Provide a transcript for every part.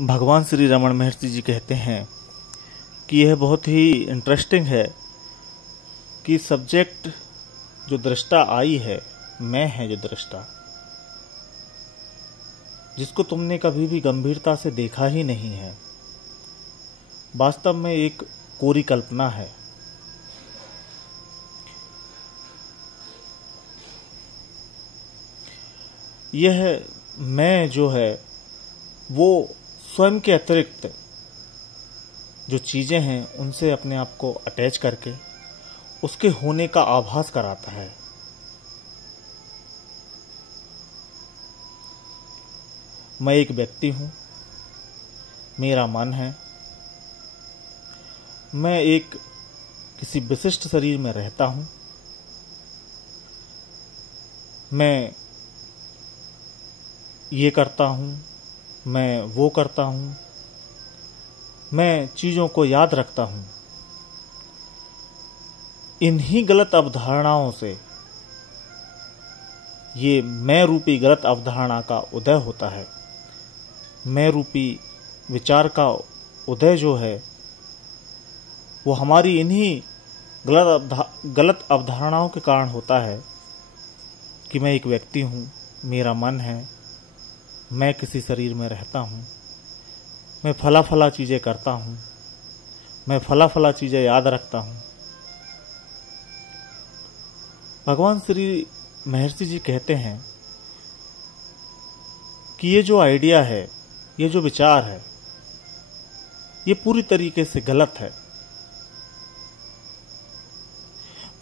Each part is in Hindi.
भगवान श्री रमण महर्षि जी कहते हैं कि यह बहुत ही इंटरेस्टिंग है कि सब्जेक्ट जो दृष्टा आई है, मैं है जो दृष्टा, जिसको तुमने कभी भी गंभीरता से देखा ही नहीं है, वास्तव में एक कोरी कल्पना है। यह मैं जो है वो स्वयं के अतिरिक्त जो चीजें हैं उनसे अपने आप को अटैच करके उसके होने का आभास कराता है। मैं एक व्यक्ति हूं, मेरा मन है, मैं एक किसी विशिष्ट शरीर में रहता हूं, मैं ये करता हूं, मैं वो करता हूं, मैं चीजों को याद रखता हूं। इन्हीं गलत अवधारणाओं से ये मैं रूपी गलत अवधारणा का उदय होता है। मैं रूपी विचार का उदय जो है वो हमारी इन्हीं गलत अवधारणाओं के कारण होता है कि मैं एक व्यक्ति हूं, मेरा मन है, मैं किसी शरीर में रहता हूं, मैं फला चीजें करता हूं, मैं फला चीजें याद रखता हूं। भगवान श्री महर्षि जी कहते हैं कि ये जो आइडिया है, ये जो विचार है, ये पूरी तरीके से गलत है।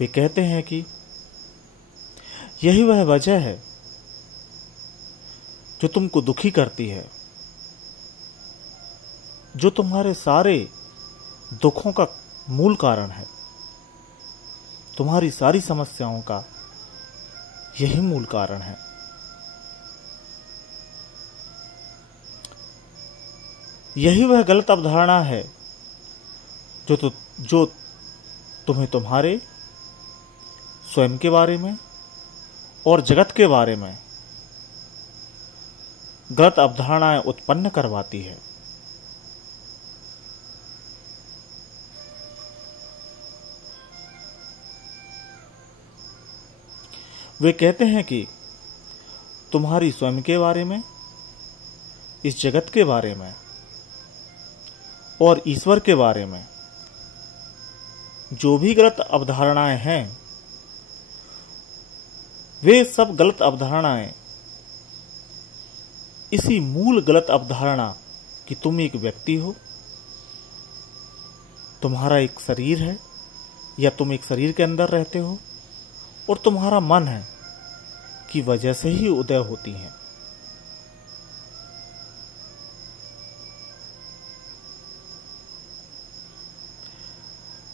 वे कहते हैं कि यही वह वजह है जो तुमको दुखी करती है, जो तुम्हारे सारे दुखों का मूल कारण है, तुम्हारी सारी समस्याओं का यही मूल कारण है। यही वह गलत अवधारणा है जो तुम्हें तुम्हारे स्वयं के बारे में और जगत के बारे में गलत अवधारणाएं उत्पन्न करवाती है। वे कहते हैं कि तुम्हारी स्वयं के बारे में, इस जगत के बारे में और ईश्वर के बारे में जो भी गलत अवधारणाएं हैं, वे सब गलत अवधारणाएं इसी मूल गलत अवधारणा कि तुम एक व्यक्ति हो, तुम्हारा एक शरीर है या तुम एक शरीर के अंदर रहते हो और तुम्हारा मन है की वजह से ही उदय होती हैं।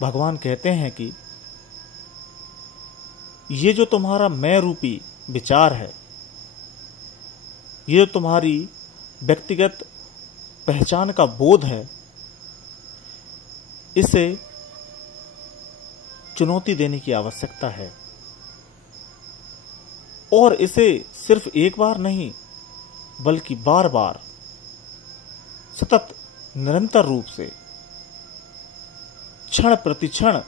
भगवान कहते हैं कि ये जो तुम्हारा मैं रूपी विचार है, ये तुम्हारी व्यक्तिगत पहचान का बोध है, इसे चुनौती देने की आवश्यकता है और इसे सिर्फ एक बार नहीं बल्कि बार बार सतत निरंतर रूप से क्षण प्रतिक्षण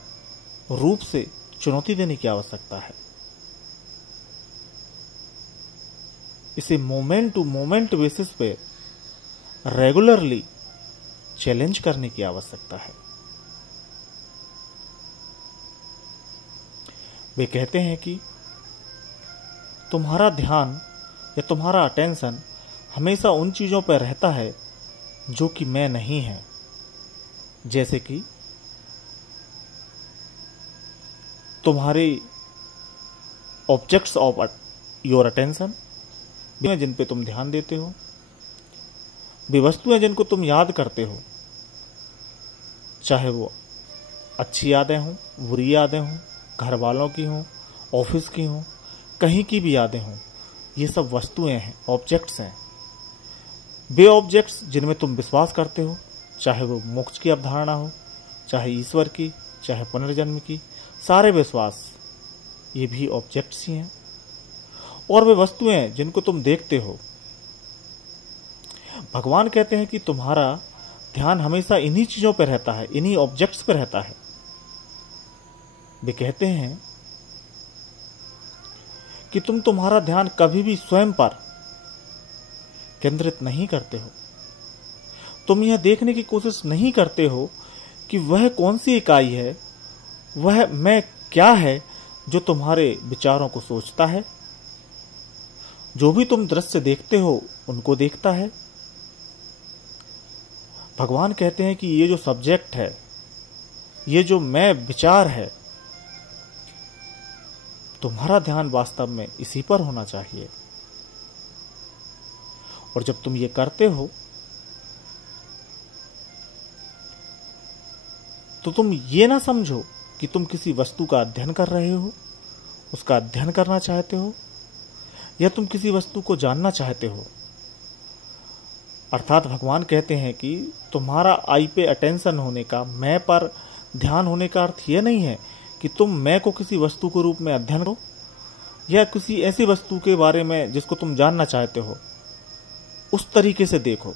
रूप से चुनौती देने की आवश्यकता है। इसे मोमेंट टू मोमेंट बेसिस पे रेगुलरली चैलेंज करने की आवश्यकता है। वे कहते हैं कि तुम्हारा ध्यान या तुम्हारा अटेंशन हमेशा उन चीजों पर रहता है जो कि मैं नहीं है, जैसे कि तुम्हारे ऑब्जेक्ट्स ऑफ योर अटेंशन, जिन पे तुम ध्यान देते हो, वे वस्तुएं जिनको तुम याद करते हो, चाहे वो अच्छी यादें हों, बुरी यादें हों, घर वालों की हों, ऑफिस की हों, कहीं की भी यादें हों, ये सब वस्तुएं हैं, ऑब्जेक्ट्स हैं। वे ऑब्जेक्ट्स जिनमें तुम विश्वास करते हो, चाहे वो मोक्ष की अवधारणा हो, चाहे ईश्वर की, चाहे पुनर्जन्म की, सारे विश्वास ये भी ऑब्जेक्ट्स ही हैं। और वे वस्तुएं जिनको तुम देखते हो, भगवान कहते हैं कि तुम्हारा ध्यान हमेशा इन्हीं चीजों पर रहता है, इन्हीं ऑब्जेक्ट्स पर रहता है। वे कहते हैं कि तुम्हारा ध्यान कभी भी स्वयं पर केंद्रित नहीं करते हो। तुम यह देखने की कोशिश नहीं करते हो कि वह कौन सी इकाई है, वह मैं क्या है जो तुम्हारे विचारों को सोचता है। जो भी तुम दृश्य देखते हो उनको देखता है। भगवान कहते हैं कि ये जो सब्जेक्ट है, ये जो मैं विचार है, तुम्हारा ध्यान वास्तव में इसी पर होना चाहिए। और जब तुम ये करते हो तो तुम ये ना समझो कि तुम किसी वस्तु का अध्ययन कर रहे हो, उसका अध्ययन करना चाहते हो, या तुम किसी वस्तु को जानना चाहते हो। अर्थात भगवान कहते हैं कि तुम्हारा आई पे अटेंशन होने का, मैं पर ध्यान होने का अर्थ यह नहीं है कि तुम मैं को किसी वस्तु के रूप में अध्ययन करो या किसी ऐसी वस्तु के बारे में जिसको तुम जानना चाहते हो उस तरीके से देखो।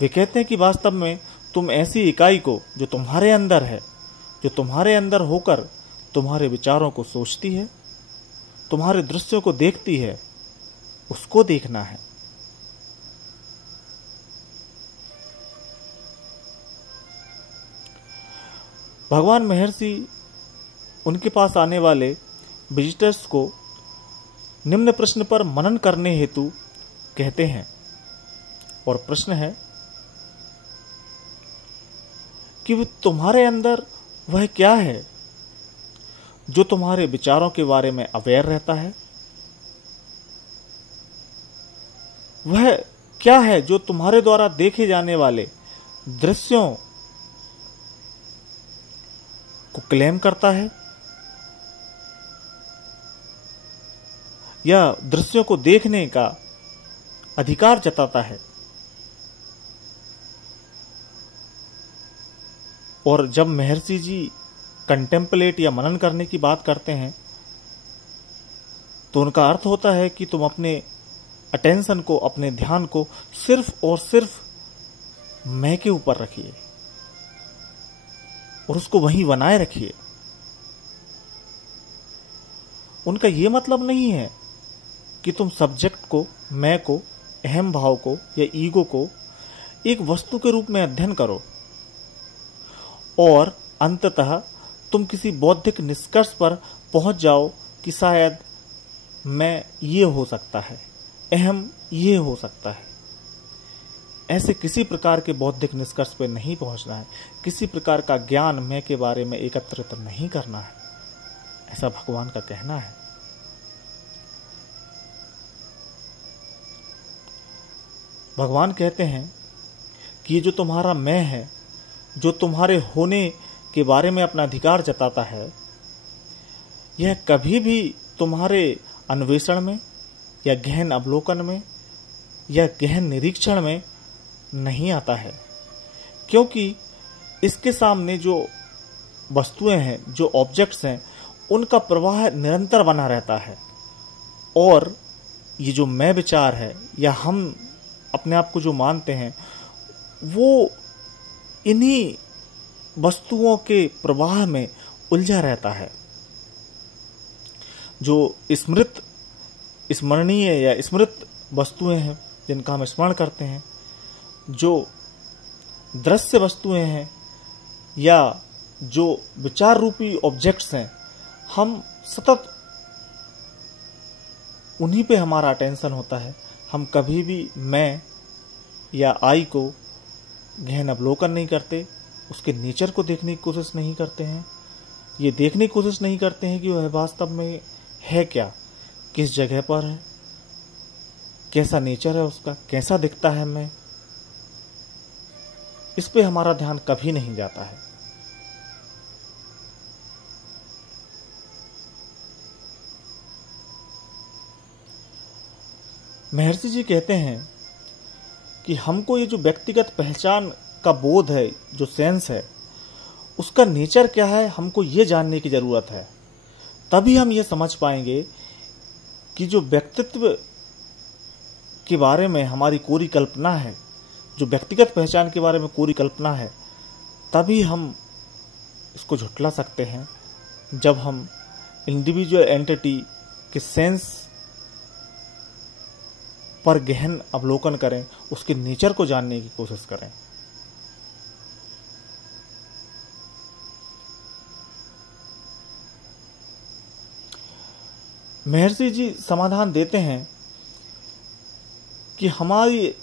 वे कहते हैं कि वास्तव में तुम ऐसी इकाई को जो तुम्हारे अंदर है, जो तुम्हारे अंदर होकर तुम्हारे विचारों को सोचती है, तुम्हारे दृश्यों को देखती है, उसको देखना है। भगवान महर्षि उनके पास आने वाले विजिटर्स को निम्न प्रश्न पर मनन करने हेतु कहते हैं। और प्रश्न है कि तुम्हारे अंदर वह क्या है जो तुम्हारे विचारों के बारे में अवेयर रहता है। वह क्या है जो तुम्हारे द्वारा देखे जाने वाले दृश्यों को क्लेम करता है या दृश्यों को देखने का अधिकार जताता है। और जब महर्षि जी कंटेम्पलेट या मनन करने की बात करते हैं तो उनका अर्थ होता है कि तुम अपने अटेंशन को, अपने ध्यान को सिर्फ और सिर्फ मैं के ऊपर रखिए और उसको वहीं बनाए रखिए। उनका यह मतलब नहीं है कि तुम सब्जेक्ट को, मैं को, अहम भाव को या ईगो को एक वस्तु के रूप में अध्ययन करो और अंततः तुम किसी बौद्धिक निष्कर्ष पर पहुंच जाओ कि शायद मैं ये हो सकता है, अहम ये हो सकता है। ऐसे किसी प्रकार के बौद्धिक निष्कर्ष पर नहीं पहुंचना है, किसी प्रकार का ज्ञान मैं के बारे में एकत्रित नहीं करना है, ऐसा भगवान का कहना है। भगवान कहते हैं कि ये जो तुम्हारा मैं है, जो तुम्हारे होने के बारे में अपना अधिकार जताता है, यह कभी भी तुम्हारे अन्वेषण में या गहन अवलोकन में या गहन निरीक्षण में नहीं आता है, क्योंकि इसके सामने जो वस्तुएं हैं, जो ऑब्जेक्ट्स हैं, उनका प्रवाह निरंतर बना रहता है। और ये जो मैं विचार है या हम अपने आप को जो मानते हैं, वो इन्हीं वस्तुओं के प्रवाह में उलझा रहता है। जो स्मरणीय या स्मृत वस्तुएं हैं जिनका हम स्मरण करते हैं, जो दृश्य वस्तुएं हैं या जो विचार रूपी ऑब्जेक्ट्स हैं, हम सतत उन्हीं पे हमारा अटेंशन होता है। हम कभी भी मैं या आई को गहन अवलोकन नहीं करते, उसके नेचर को देखने की कोशिश नहीं करते हैं, ये देखने की कोशिश नहीं करते हैं कि वह वास्तव में है क्या, किस जगह पर है, कैसा नेचर है उसका, कैसा दिखता है मैं। इस पे हमारा ध्यान कभी नहीं जाता है। महर्षि जी कहते हैं कि हमको ये जो व्यक्तिगत पहचान का बोध है, जो सेंस है, उसका नेचर क्या है, हमको ये जानने की जरूरत है। तभी हम ये समझ पाएंगे कि जो व्यक्तित्व के बारे में हमारी कोरी कल्पना है, जो व्यक्तिगत पहचान के बारे में कोरी कल्पना है, तभी हम इसको झुठला सकते हैं जब हम इंडिविजुअल एंटिटी के सेंस पर गहन अवलोकन करें, उसके नेचर को जानने की कोशिश करें। महर्षि जी समाधान देते हैं कि हमारी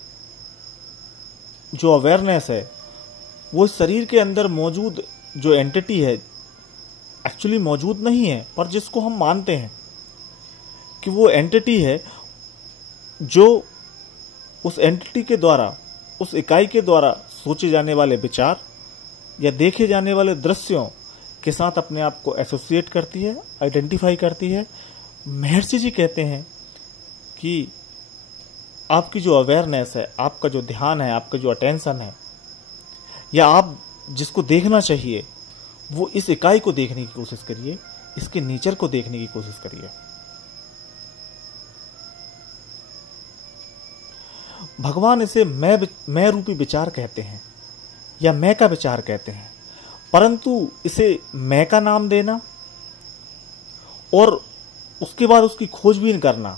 जो अवेयरनेस है वो शरीर के अंदर मौजूद जो एंटिटी है एक्चुअली मौजूद नहीं है, पर जिसको हम मानते हैं कि वो एंटिटी है, जो उस एंटिटी के द्वारा, उस इकाई के द्वारा सोचे जाने वाले विचार या देखे जाने वाले दृश्यों के साथ अपने आप को एसोसिएट करती है, आइडेंटिफाई करती है। महर्षि जी कहते हैं कि आपकी जो अवेयरनेस है, आपका जो ध्यान है, आपका जो अटेंशन है, या आप जिसको देखना चाहिए, वो इस इकाई को देखने की कोशिश करिए, इसके नेचर को देखने की कोशिश करिए। भगवान इसे मैं रूपी विचार कहते हैं या मैं का विचार कहते हैं, परंतु इसे मैं का नाम देना और उसके बाद उसकी खोजबीन करना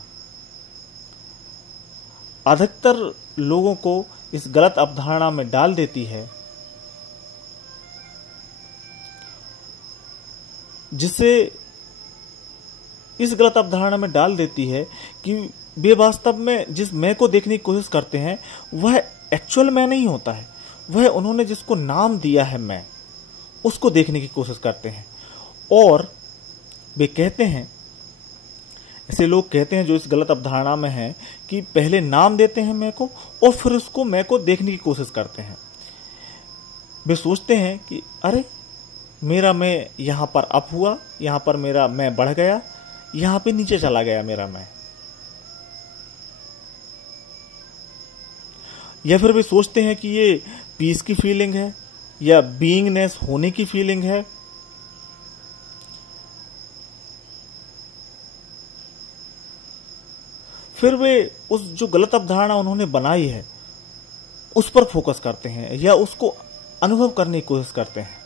अधिकतर लोगों को इस गलत अवधारणा में डाल देती है, जिसे इस गलत अवधारणा में डाल देती है कि वे वास्तव में जिस मैं को देखने की कोशिश करते हैं वह एक्चुअल मैं नहीं होता है, वह उन्होंने जिसको नाम दिया है मैं, उसको देखने की कोशिश करते हैं। और वे कहते हैं, ऐसे लोग कहते हैं जो इस गलत अवधारणा में हैं, कि पहले नाम देते हैं मैं को और फिर उसको मैं को देखने की कोशिश करते हैं। वे सोचते हैं कि अरे मेरा मैं यहां पर अप हुआ, यहां पर मेरा मैं बढ़ गया, यहां पे नीचे चला गया मेरा मैं। या फिर वे सोचते हैं कि ये पीस की फीलिंग है या बीइंगनेस होने की फीलिंग है। फिर वे उस जो गलत अवधारणा उन्होंने बनाई है उस पर फोकस करते हैं या उसको अनुभव करने की कोशिश करते हैं,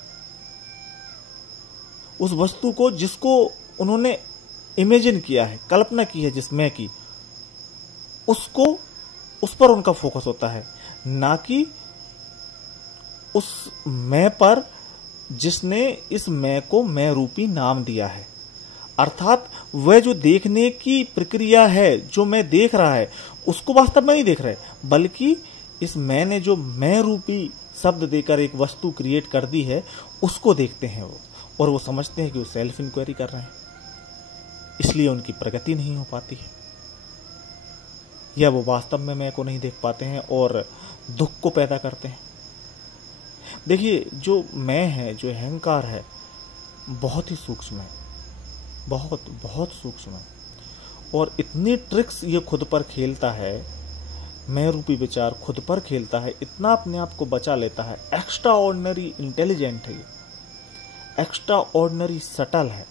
उस वस्तु को जिसको उन्होंने इमेजिन किया है, कल्पना की है जिस मैं की, उसको उस पर उनका फोकस होता है, ना कि उस मैं पर जिसने इस मैं को मैं रूपी नाम दिया है। अर्थात वह जो देखने की प्रक्रिया है, जो मैं देख रहा है, उसको वास्तव में नहीं देख रहे, बल्कि इस मैं ने जो मैं रूपी शब्द देकर एक वस्तु क्रिएट कर दी है उसको देखते हैं वो, और वो समझते हैं कि वो सेल्फ इंक्वायरी कर रहे हैं, इसलिए उनकी प्रगति नहीं हो पाती है, या वो वास्तव में मैं को नहीं देख पाते हैं और दुख को पैदा करते हैं। देखिए, जो मैं है, जो अहंकार है, बहुत ही सूक्ष्म है, बहुत बहुत सूक्ष्म है, और इतनी ट्रिक्स ये खुद पर खेलता है, मैं रूपी विचार खुद पर खेलता है, इतना अपने आप को बचा लेता है। एक्स्ट्रा ऑर्डिनरी इंटेलिजेंट है ये, एक्स्ट्रा ऑर्डिनरी सटल है,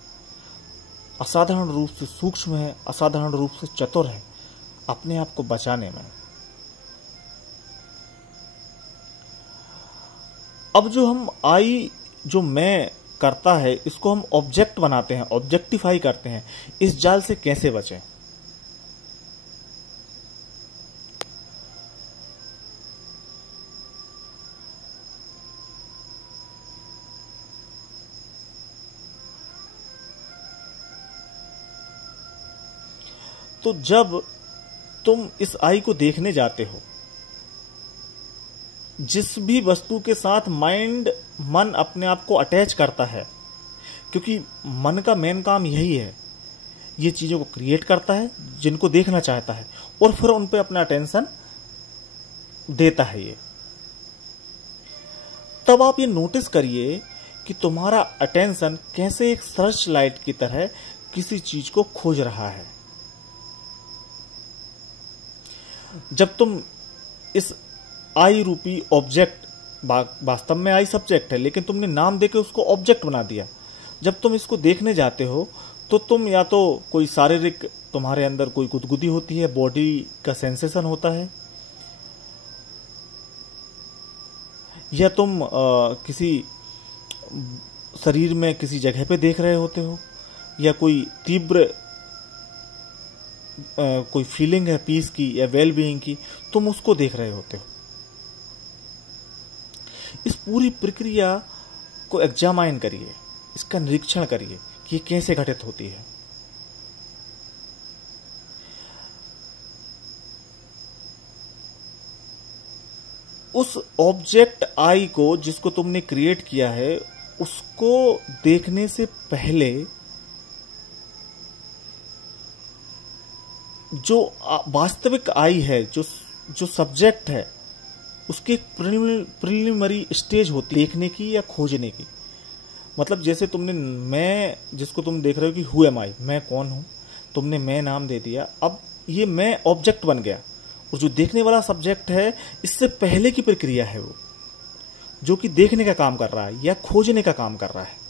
असाधारण रूप से सूक्ष्म है, असाधारण रूप से चतुर है अपने आप को बचाने में। अब जो हम जो मैं करता है, इसको हम ऑब्जेक्ट बनाते हैं, ऑब्जेक्टिफाई करते हैं, इस जाल से कैसे बचें? तो जब तुम इस आई को देखने जाते हो, जिस भी वस्तु के साथ मन अपने आप को अटैच करता है, क्योंकि मन का मेन काम यही है, ये चीजों को क्रिएट करता है जिनको देखना चाहता है और फिर उन पे अपना अटेंशन देता है ये। तब आप ये नोटिस करिए कि तुम्हारा अटेंशन कैसे एक सर्च लाइट की तरह किसी चीज को खोज रहा है। जब तुम इस आई रूपी ऑब्जेक्ट, वास्तव में आई सब्जेक्ट है, लेकिन तुमने नाम देके उसको ऑब्जेक्ट बना दिया, जब तुम इसको देखने जाते हो तो तुम या तो कोई शारीरिक, तुम्हारे अंदर कोई गुदगुदी होती है, बॉडी का सेंसेशन होता है, या तुम किसी शरीर में किसी जगह पे देख रहे होते हो, या कोई तीव्र कोई फीलिंग है पीस की या वेल बीइंग की, तुम उसको देख रहे होते हो। इस पूरी प्रक्रिया को एग्जामाइन करिए, इसका निरीक्षण करिए कि ये कैसे घटित होती है। उस ऑब्जेक्ट आई को जिसको तुमने क्रिएट किया है, उसको देखने से पहले जो वास्तविक आई है, जो सब्जेक्ट है, उसकी एक प्रिलिमिनरी स्टेज होती है देखने की या खोजने की। मतलब जैसे तुमने मैं, जिसको तुम देख रहे हो कि हु एम आई, मैं कौन हूं, तुमने मैं नाम दे दिया, अब ये मैं ऑब्जेक्ट बन गया, और जो देखने वाला सब्जेक्ट है, इससे पहले की प्रक्रिया है वो, जो कि देखने का काम कर रहा है या खोजने का काम कर रहा है।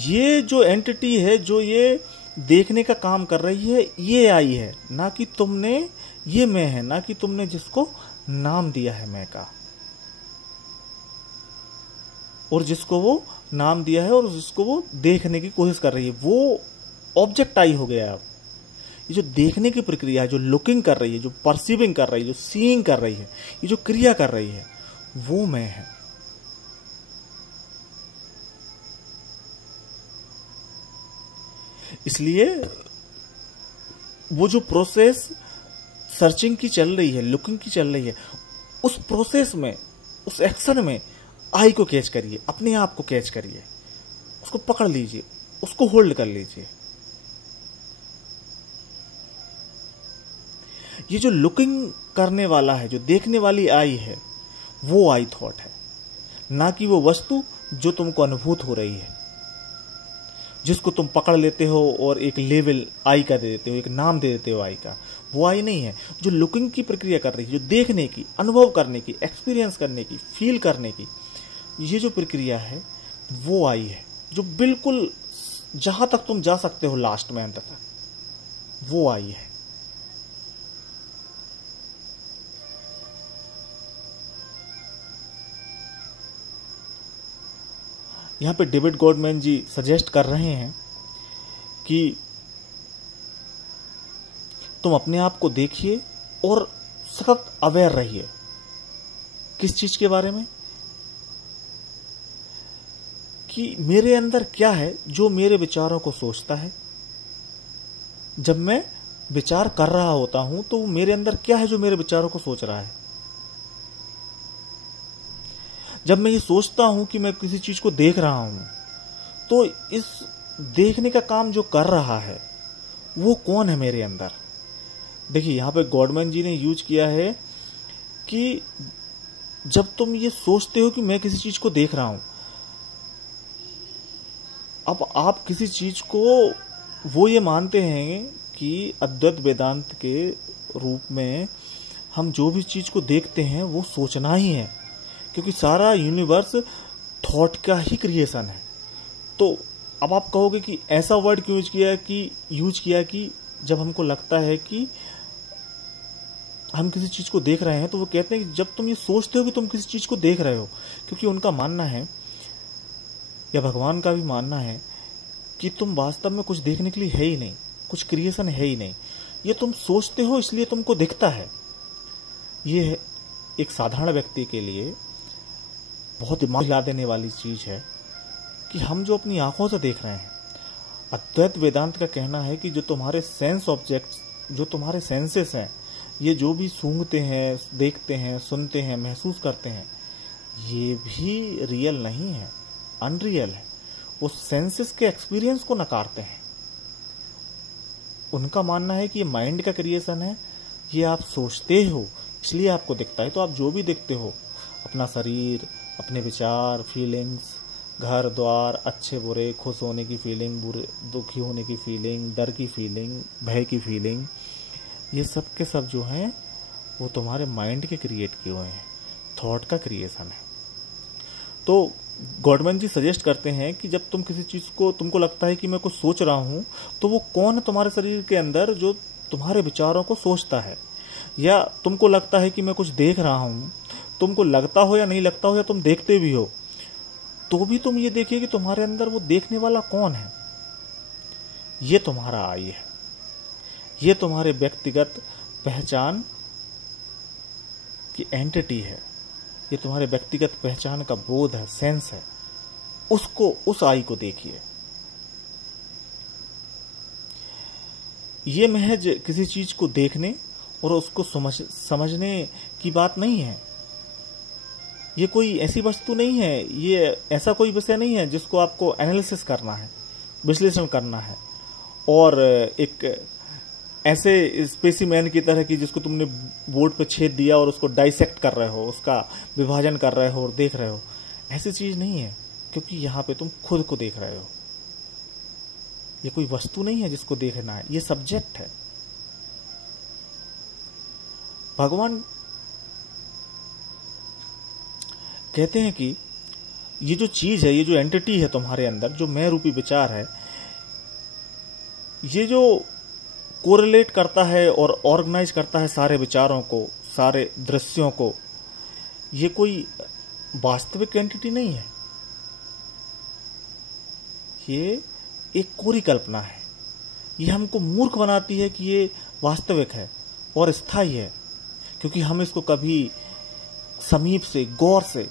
ये जो एंटिटी है, जो ये देखने का काम कर रही है, ये आई है, ना कि तुमने, ये मैं है, ना कि तुमने जिसको नाम दिया है मैं का, और जिसको वो नाम दिया है और जिसको वो देखने की कोशिश कर रही है, वो ऑब्जेक्ट आई हो गया। अब ये जो देखने की प्रक्रिया है, जो लुकिंग कर रही है, जो परसीविंग कर रही है, जो सीइंग कर रही है, ये जो क्रिया कर रही है, वो मैं है। इसलिए वो जो प्रोसेस सर्चिंग की चल रही है, लुकिंग की चल रही है, उस प्रोसेस में, उस एक्शन में आई को कैच करिए, अपने आप को कैच करिए, उसको पकड़ लीजिए, उसको होल्ड कर लीजिए। ये जो लुकिंग करने वाला है, जो देखने वाली आई है, वो आई थॉट है, ना कि वो वस्तु जो तुमको अनुभूत हो रही है, जिसको तुम पकड़ लेते हो और एक लेवल आई का दे देते हो, एक नाम दे देते हो आई का। वो आई नहीं है। जो लुकिंग की प्रक्रिया कर रही है, जो देखने की, अनुभव करने की, एक्सपीरियंस करने की, फील करने की, ये जो प्रक्रिया है, वो आई है, जो बिल्कुल जहां तक तुम जा सकते हो लास्ट में, अंत तक, वो आई है। यहां पे डेविड गॉडमैन जी सजेस्ट कर रहे हैं कि तुम अपने आप को देखिए और सतत अवेयर रहिए। किस चीज के बारे में? कि मेरे अंदर क्या है जो मेरे विचारों को सोचता है। जब मैं विचार कर रहा होता हूं तो मेरे अंदर क्या है जो मेरे विचारों को सोच रहा है। जब मैं ये सोचता हूं कि मैं किसी चीज को देख रहा हूं, तो इस देखने का काम जो कर रहा है वो कौन है मेरे अंदर। देखिए यहां पे गॉडमैन जी ने यूज किया है कि जब तुम ये सोचते हो कि मैं किसी चीज को देख रहा हूं, अब आप किसी चीज को, वो ये मानते हैं कि अद्वैत वेदांत के रूप में हम जो भी चीज को देखते हैं वो सोचना ही है, क्योंकि सारा यूनिवर्स थॉट का ही क्रिएशन है। तो अब आप कहोगे कि ऐसा वर्ड क्यों यूज किया कि जब हमको लगता है कि हम किसी चीज को देख रहे हैं, तो वो कहते हैं कि जब तुम ये सोचते हो कि तुम किसी चीज को देख रहे हो, क्योंकि उनका मानना है, या भगवान का भी मानना है, कि तुम वास्तव में कुछ देखने के लिए है ही नहीं, कुछ क्रिएशन है ही नहीं, ये तुम सोचते हो इसलिए तुमको दिखता है। ये एक साधारण व्यक्ति के लिए बहुत दिमाग हिला देने वाली चीज है कि हम जो अपनी आंखों से देख रहे हैं। अद्वैत वेदांत का कहना है कि जो तुम्हारे सेंस ऑब्जेक्ट्स, जो तुम्हारे सेंसेस हैं, ये जो भी सूंघते हैं, देखते हैं, सुनते हैं, महसूस करते हैं, ये भी रियल नहीं है, अनरियल है। वो सेंसेस के एक्सपीरियंस को नकारते हैं। उनका मानना है कि ये माइंड का क्रिएशन है, ये आप सोचते हो इसलिए आपको दिखता है। तो आप जो भी देखते हो, अपना शरीर, अपने विचार, फीलिंग्स, घर द्वार, अच्छे बुरे, खुश होने की फीलिंग, बुरे दुखी होने की फीलिंग, डर की फीलिंग, भय की फीलिंग, ये सब के सब जो हैं वो तुम्हारे माइंड के क्रिएट किए हुए हैं, थॉट का क्रिएशन है। तो गॉडमैन जी सजेस्ट करते हैं कि जब तुम किसी चीज को, तुमको लगता है कि मैं कुछ सोच रहा हूं, तो वो कौन है तुम्हारे शरीर के अंदर जो तुम्हारे विचारों को सोचता है। या तुमको लगता है कि मैं कुछ देख रहा हूं, तुमको लगता हो या नहीं लगता हो, या तुम देखते भी हो, तो भी तुम ये देखिए कि तुम्हारे अंदर वो देखने वाला कौन है। ये तुम्हारा आई है, ये तुम्हारे व्यक्तिगत पहचान की एंटिटी है, ये तुम्हारे व्यक्तिगत पहचान का बोध है, सेंस है। उसको, उस आई को देखिए। ये महज किसी चीज को देखने और उसको समझने की बात नहीं है। ये कोई ऐसी वस्तु नहीं है, ये ऐसा कोई विषय नहीं है जिसको आपको एनालिसिस करना है, विश्लेषण करना है, और एक ऐसे स्पेसिमैन की तरह की जिसको तुमने बोर्ड पे छेद दिया और उसको डाइसेक्ट कर रहे हो, उसका विभाजन कर रहे हो और देख रहे हो। ऐसी चीज नहीं है, क्योंकि यहां पे तुम खुद को देख रहे हो। ये कोई वस्तु नहीं है जिसको देखना है, ये सब्जेक्ट है। भगवान कहते हैं कि ये जो चीज है, ये जो एंटिटी है तुम्हारे अंदर, जो मैं रूपी विचार है, ये जो कोरिलेट करता है और ऑर्गेनाइज करता है सारे विचारों को, सारे दृश्यों को, ये कोई वास्तविक एंटिटी नहीं है। ये एक कोरी कल्पना है। ये हमको मूर्ख बनाती है कि ये वास्तविक है और स्थायी है, क्योंकि हम इसको कभी समीप से, गौर से,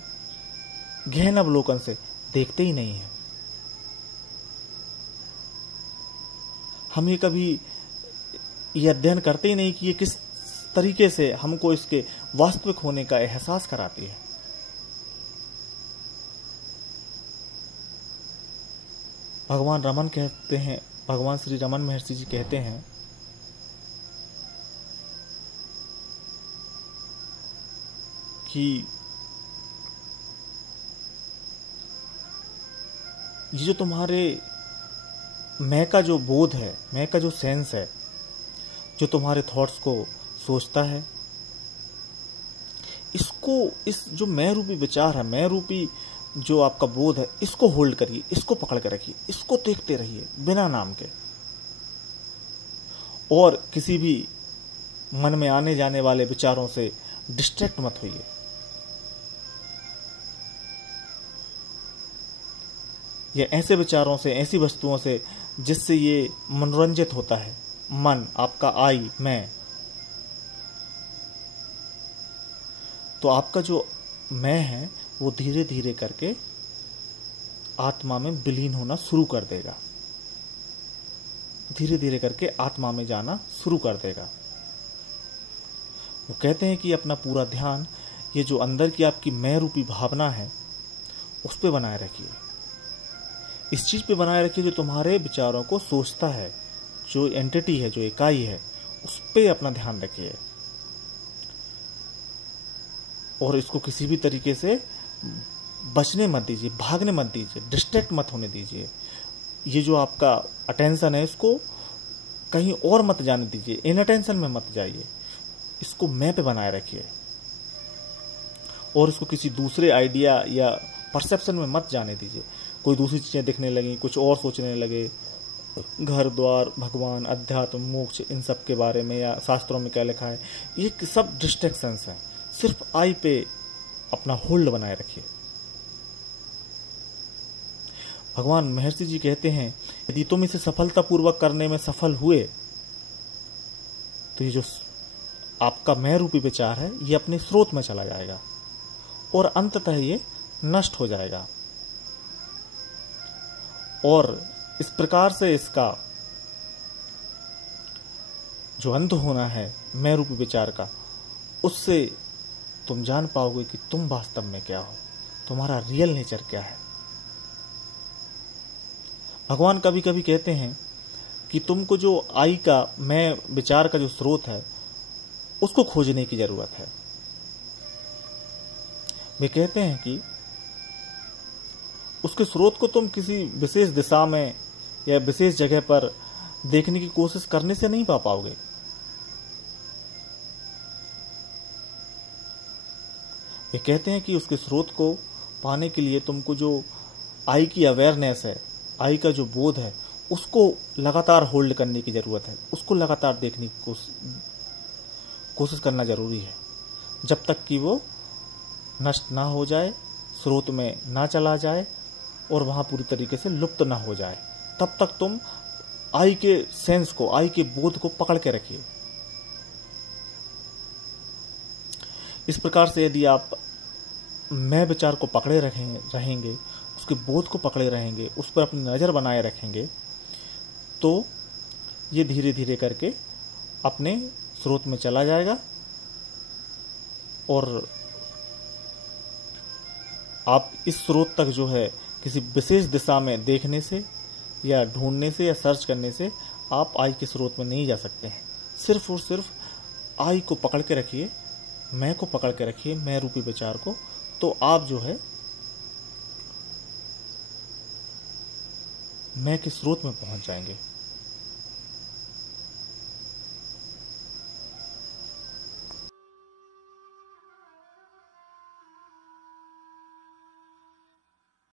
गहन अवलोकन से देखते ही नहीं है। हम ये कभी ये अध्ययन करते ही नहीं कि ये किस तरीके से हमको इसके वास्तविक होने का एहसास कराती है। भगवान रमन कहते हैं, भगवान श्री रमन महर्षि जी कहते हैं कि ये जो तुम्हारे मैं का जो बोध है, मैं का जो सेंस है, जो तुम्हारे थॉट्स को सोचता है, इसको, इस जो मैं रूपी विचार है, मैं रूपी जो आपका बोध है, इसको होल्ड करिए, इसको पकड़ के रखिए, इसको देखते रहिए बिना नाम के, और किसी भी मन में आने जाने वाले विचारों से डिस्ट्रैक्ट मत होइए। या ऐसे विचारों से, ऐसी वस्तुओं से जिससे ये मनोरंजित होता है मन, आपका आई, मैं, तो आपका जो मैं है वो धीरे धीरे करके आत्मा में विलीन होना शुरू कर देगा, धीरे धीरे करके आत्मा में जाना शुरू कर देगा। वो कहते हैं कि अपना पूरा ध्यान ये जो अंदर की आपकी मैं रूपी भावना है उस पे बनाए रखिए, इस चीज पे बनाए रखिए जो तुम्हारे विचारों को सोचता है, जो एंटिटी है, जो इकाई है, उस पे अपना ध्यान रखिए, और इसको किसी भी तरीके से बचने मत दीजिए, भागने मत दीजिए, डिस्ट्रैक्ट मत होने दीजिए। ये जो आपका अटेंशन है इसको कहीं और मत जाने दीजिए, इन अटेंशन में मत जाइए, इसको मैं पे बनाए रखिए, और इसको किसी दूसरे आइडिया या परसेप्शन में मत जाने दीजिए। कोई दूसरी चीजें दिखने लगी, कुछ और सोचने लगे, घर द्वार, भगवान, अध्यात्म, मोक्ष, इन सब के बारे में, या शास्त्रों में क्या लिखा है, ये सब डिस्ट्रैक्शंस हैं। सिर्फ आई पे अपना होल्ड बनाए रखिए। भगवान महर्षि जी कहते हैं यदि तुम इसे सफलतापूर्वक करने में सफल हुए तो ये जो आपका मैं रूपी विचार है ये अपने स्रोत में चला जाएगा और अंततः ये नष्ट हो जाएगा, और इस प्रकार से इसका जो अंत होना है मैं रूपी विचार का, उससे तुम जान पाओगे कि तुम वास्तव में क्या हो, तुम्हारा रियल नेचर क्या है। भगवान कभी कभी कहते हैं कि तुमको जो आई का, मैं विचार का जो स्रोत है उसको खोजने की जरूरत है। वे कहते हैं कि उसके स्रोत को तुम किसी विशेष दिशा में या विशेष जगह पर देखने की कोशिश करने से नहीं पा पाओगे। वे कहते हैं कि उसके स्रोत को पाने के लिए तुमको जो आई की अवेयरनेस है, आई का जो बोध है, उसको लगातार होल्ड करने की ज़रूरत है, उसको लगातार देखने की कोशिश करना ज़रूरी है, जब तक कि वो नष्ट ना हो जाए, स्रोत में ना चला जाए और वहाँ पूरी तरीके से लुप्त ना हो जाए। तब तक तुम आई के सेंस को, आई के बोध को पकड़ के रखिए। इस प्रकार से यदि आप मैं विचार को पकड़े रहेंगे, उसके बोध को पकड़े रहेंगे, उस पर अपनी नज़र बनाए रखेंगे, तो ये धीरे धीरे करके अपने स्रोत में चला जाएगा और आप इस स्रोत तक जो है किसी विशेष दिशा में देखने से या ढूंढने से या सर्च करने से आप आई के स्रोत में नहीं जा सकते हैं। सिर्फ और सिर्फ आई को पकड़ के रखिए, मैं को पकड़ के रखिए, मैं रूपी विचार को, तो आप जो है मैं के स्रोत में पहुंच जाएंगे।